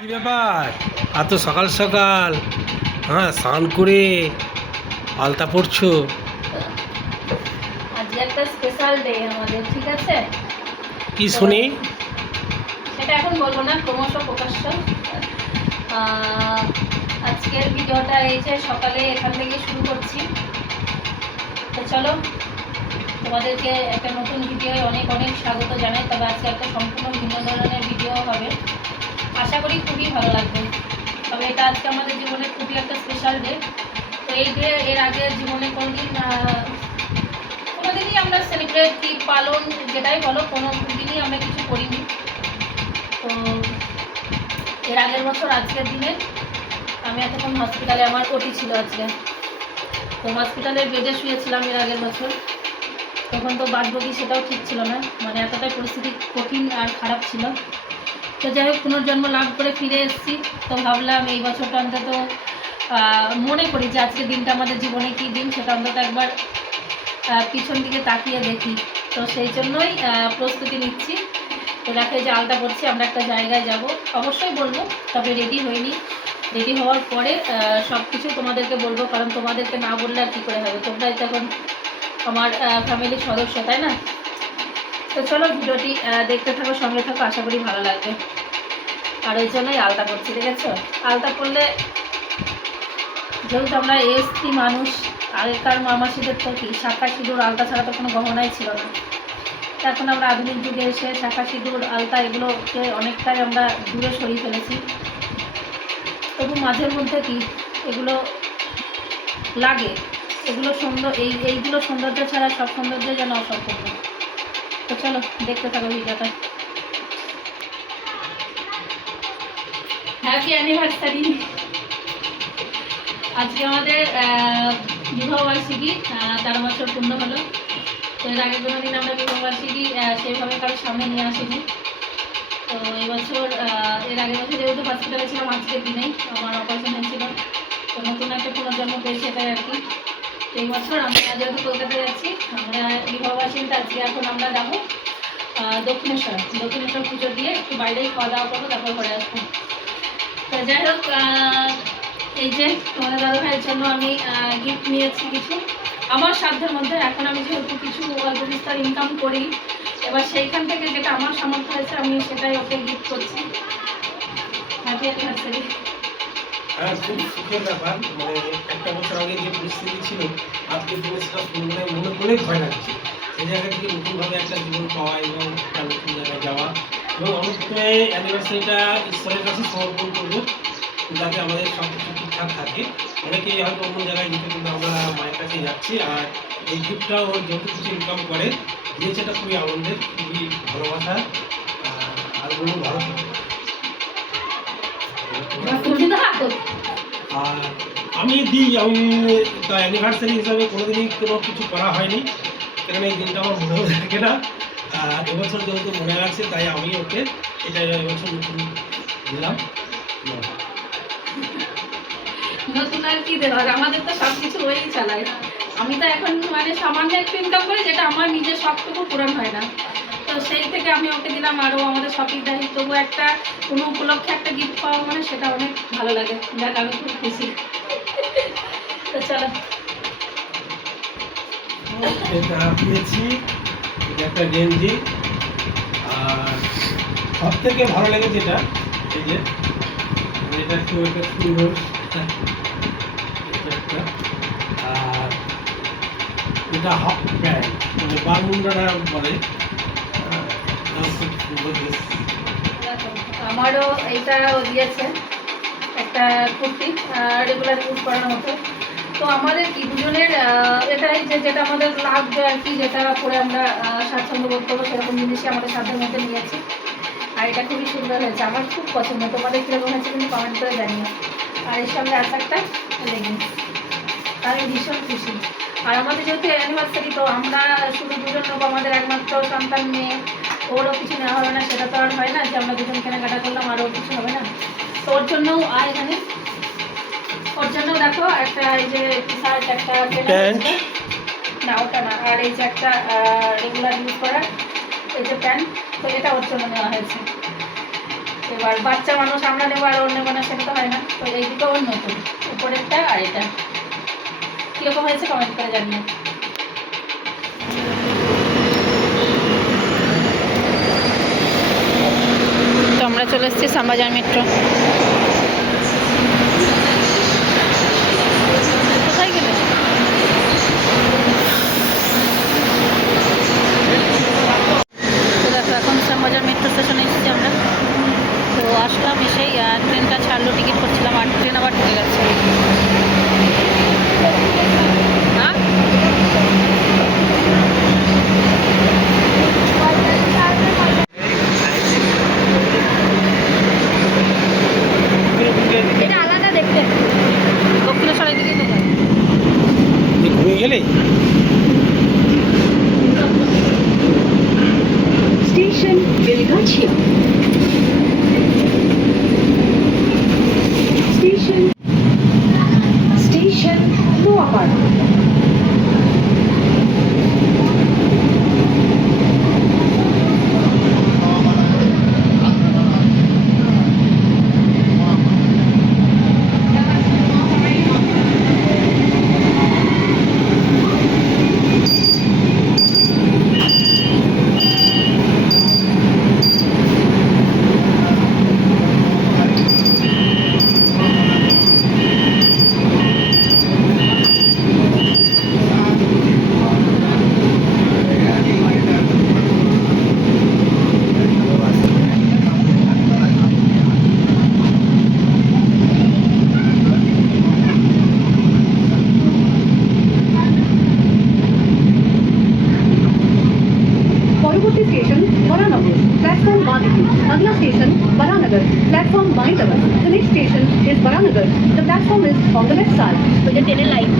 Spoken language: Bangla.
কি ব্যাপার? এত সকাল সকাল? হ্যাঁ, স্নান করে আলতা পড়ছো? আজকে একটা স্পেশাল ডে আমাদের, ঠিক আছে? কি তো শুনি? সেটা এখন বলবো না, ক্রমশ প্রকাশ্য। আহ, আজকের ভিডিওটা এই যে সকালে এখান থেকে শুরু করছি। তো চলো, তোমাদেরকে একটা নতুন ভিডিও অনেক অনেক স্বাগত জানাই। তবে আজকে একটা সম্পূর্ণ ভিন্ন ধরনের ভিডিও হবে, আশা করি খুবই ভালো লাগবে। তবে এটা আজকে আমাদের জীবনে খুবই একটা স্পেশাল ডে। তো এই ডে এর আগে জীবনে কোনোদিনই আমরা সেলিব্রেট কি পালন যেটাই বলো, কোনো দিনই আমরা কিছু করিনি। তো এর আগের বছর আজকের দিনে আমি এতক্ষণ হসপিটালে, আমার ওটি ছিল আজকে, তো হসপিটালের বেডে শুয়েছিলাম এর আগের বছর। তখন তো বাদবকি সেটাও ঠিক ছিল না, মানে এতটাই পরিস্থিতি কঠিন আর খারাপ ছিল। তো যাই হোক, পুনর্জন্ম লাভ করে ফিরে এসেছি। তো ভাবলাম এই বছরটা অন্তত মনে করি যে আজকের দিনটা আমাদের জীবনে কী দিন, সেটা অন্তত একবার পিছন দিকে তাকিয়ে দেখি। তো সেই জন্যই প্রস্তুতি নিচ্ছি। তো দেখো, এই যে আলতা পড়ছি, আমরা একটা জায়গায় যাব, অবশ্যই বলবো। তবে রেডি হইনি, রেডি হওয়ার পরে সব কিছু তোমাদেরকে বলবো, কারণ তোমাদেরকে না বললে আর কী করে হবে? তোমরাই তো এখন আমার ফ্যামিলির সদস্য, তাই না? তো চলো, ভিডিওটি দেখতে থাকো, সঙ্গে থাকো, আশা করি ভালো লাগবে। আর ওই জন্যই আলতা পড়ছি, ঠিক আছে? আলতা পড়লে, যেহেতু আমরা এসছি মানুষ, আগেকার মামাসিদের তো কি শাঁখা সিঁদুর আলতা ছাড়া তো কোনো গহনাই ছিল না। এখন আমরা আধুনিক যুগে এসে শাঁখা সিঁদুর আলতা এগুলোকে অনেকটাই আমরা দূরে সরিয়ে ফেলেছি। তবু মাঝের মধ্যে কি এগুলো লাগে, এগুলো সুন্দর, এইগুলো সৌন্দর্য ছাড়া সব সৌন্দর্য যেন অসম্পূর্ণ। তো চলো, দেখতে থাকো ভিডিওটা। Happy anniversary! আজকে আমাদের বিবাহবার্ষিকী, 13 বছর পূর্ণ হলো। তো এর আগে কোনো দিন আমরা বিবাহবার্ষিকী সেইভাবে কারোর সামনে নিয়ে আসিনি। তো এবছর, এর আগের বছর যেহেতু হসপিটালে ছিলাম, আজকের দিনেই আমার অপারেশন হয়েছিল। তো নতুন একটা পুনর্জন্ম পেয়েছি, এটাই আর কি। এই বছর আমরা যেহেতু কলকাতায় যাচ্ছি, আমরা বিবাহবার্ষিকীটা আজকে এখন আমরা যাবো দক্ষিণেশ্বর পুজো দিয়ে একটু বাইরেই খাওয়া দাওয়া করবো, তারপর ঘরে আসবো। তো যাই হোক, এই যে তোমাদের দাদা ভাইয়ের জন্য আমি গিফট নিয়েছি কিছু আমার সাধ্যের মধ্যে। এখন আমি যেহেতু কিছু অল্প বিস্তার ইনকাম করি, এবার সেইখান থেকে যেটা আমার সামর্থ্য হয়েছে আমি সেটাই ওকে গিফট করছি। Happy anniversary! হ্যাঁ, খুব সুখের ব্যাপার। মানে একটা বছর আগে যে পরিস্থিতি ছিল, আজকের দিনে সেটা শুনলে মনে করে ভয় লাগছে। সেই জায়গা থেকে নতুনভাবে একটা জীবন পাওয়া এবং একটা নতুন জায়গায় যাওয়া, এবং আমি প্রথমে অ্যানিভার্সারিটা ঈশ্বরের কাছে সমর্পণ করবো, যাতে আমাদের সব কিছু ঠিকঠাক থাকে। অনেকেই হয়তো অন্য জায়গায় যেতে, কিন্তু আমরা মায়ের কাছে যাচ্ছি। আর এই গিফটটা ও যত কিছু ইনকাম করে দিয়েছে, এটা খুবই আনন্দের, খুবই ভালোবাসা। আর বলুন, ভালো থাকে। আর আমি দিই, আমি অ্যানিভার্সারি হিসাবে কোনোদিনই কোনো কিছু করা হয়নি, কারণ এই দিনটা আমার মনেও থাকে না। আর এবছর যেহেতু মনে আছে, তাই আমি ওকে এটা এবছর নতুন দিলাম। নতুন আর কি দেওয়ার, আমাদের তো সব কিছু ওই চালায়। আমি তো এখন মানে সামান্য একটু ইনকাম করি, যেটা আমার নিজের শখটুকু পূরণ হয় না। তো সেই থেকে আমি ওকে দিলাম, আরও আমাদের শপিং দেয়, তবু একটা কোনো উপলক্ষে একটা গিফট পাওয়া মানে সেটা অনেক ভালো লাগে। যাক, আমি খুব খুশি। তো চলো, এটা পেয়েছি, এটা একটা গেঞ্জি। আর সব থেকে ভালো লাগে যেটা, এই যে এটা একটু একটা সুন্দর, এটা একটা। আর এটা হাফ প্যান্ট, মানে বারমুন্ডারা বলে। এটাও খুব সুন্দর ড্রেস। আমারও এইটাও দিয়েছে, একটা কুর্তি রেগুলার ইউজ করার মতো। তো আমাদের কি দুজনের এটাই যে যেটা আমাদের লাগবে আর কি, যেটা পরে আমরা স্বাচ্ছন্দ্য বোধ করবো, সেরকম জিনিসই আমাদের সাধ্যের মধ্যে নিয়েছি। আর এটা খুবই সুন্দর হয়েছে, আমার খুব পছন্দ। তোমাদের কীরকম হয়েছে কিন্তু কমেন্ট করে জানিও। আর এর সঙ্গে আছে একটা লেগিংস, আমি ভীষণ খুশি। আর আমাদের যেহেতু অ্যানিভার্সারি, তো আমরা শুধু দুজন নেবো, আমাদের একমাত্র সন্তান মেয়ে, ওরও কিছু নেওয়া হবে না। সেটা তো আর হয় না যে আমরা দুজন কেনাকাটা করলাম আর ওর কিছু হবে না। তো ওর জন্যও এখানে, ওর জন্যও দেখো একটা, এই যে টি শার্ট, একটা প্যান্ট, না ওটা না, আর এই যে একটা রেগুলার ইউজ করার এই যে প্যান্ট, তো এটা ওর জন্য নেওয়া হয়েছে। এবার বাচ্চা মানুষ আমরা নেবো আর ওর নেবো না, সেটা তো হয় না। তো এই দুটো ওর নতুন, উপরেরটা আর এটা। কীরকম হয়েছে কমেন্ট করে জানিয়ে। তো আমরা চলে এসেছি শ্যামবাজার মেট্রো। কোথায় গেলে? তো দেখো এখন শ্যামবাজার মেট্রো স্টেশনে এসেছি আমরা। তো আসলাম, এসেই ট্রেনটা ছাড়লো, টিকিট করছিলাম, আর ট্রেন আবার ঢুকে গেছে। হ্যাঁ এটা আলাদা দেখতে, দক্ষিণেশ্বরের দিকে তো যায়। ঘুরে গেলে Station Velgachia. Station Noahpark. পরবর্তী স্টেশন বরানগর, প্ল্যাটফর্ম 1। अगला station Baranagar, platform 9। The next station is Baranagar. The platform is on the left side. ওই যে ট্রেনের লাইন।